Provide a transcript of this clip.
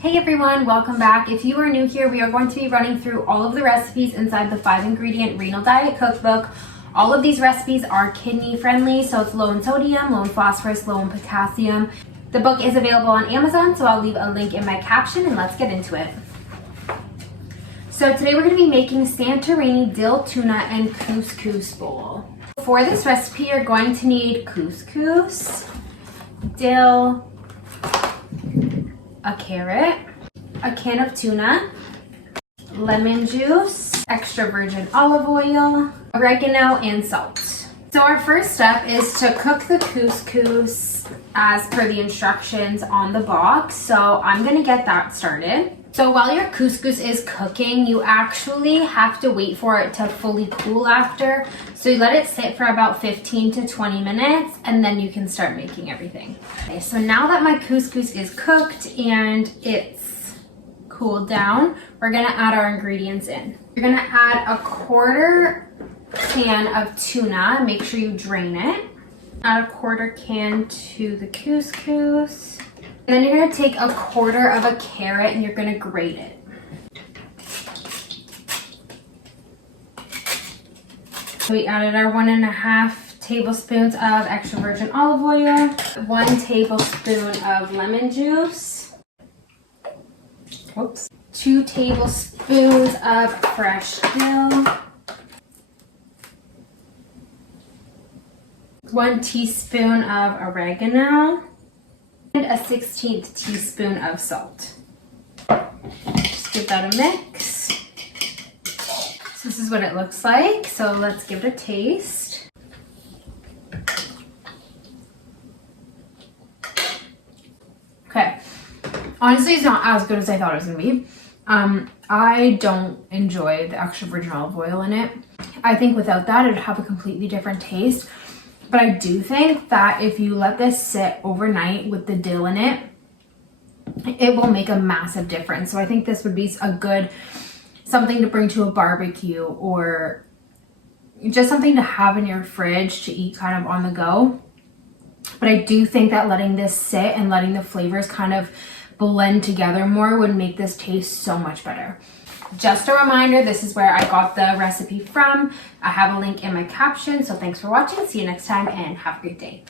Hey everyone, welcome back. If you are new here, we are going to be running through all of the recipes inside the 5-ingredient Renal Diet Cookbook. All of these recipes are kidney friendly, so it's low in sodium, low in phosphorus, low in potassium. The book is available on Amazon, so I'll leave a link in my caption and let's get into it. So today we're going to be making Santorini dill tuna and couscous bowl. For this recipe, you're going to need couscous, dill, a carrot, a can of tuna, lemon juice, extra virgin olive oil, oregano, and salt. So our first step is to cook the couscous as per the instructions on the box. So I'm gonna get that started. So while your couscous is cooking, you actually have to wait for it to fully cool after. So you let it sit for about 15 to 20 minutes and then you can start making everything. Okay, so now that my couscous is cooked and it's cooled down, we're gonna add our ingredients in. You're gonna add a quarter can of tuna. Make sure you drain it. Add a quarter can to the couscous. And then you're gonna take a quarter of a carrot and you're gonna grate it. We added our 1.5 tablespoons of extra virgin olive oil, 1 tablespoon of lemon juice, 2 tablespoons of fresh dill, 1 teaspoon of oregano, and a 1/16 teaspoon of salt. Just give that a mix. So this is what it looks like. So let's give it a taste. Okay. Honestly, it's not as good as I thought it was gonna be. I don't enjoy the extra virgin olive oil in it. I think without that, it would have a completely different taste. But I do think that if you let this sit overnight with the dill in it, it will make a massive difference. So I think this would be a good something to bring to a barbecue or just something to have in your fridge to eat kind of on the go. But I do think that letting this sit and letting the flavors kind of blend together more would make this taste so much better. Just a reminder, this is where I got the recipe from. I have a link in my caption, so thanks for watching. See you next time and have a great day.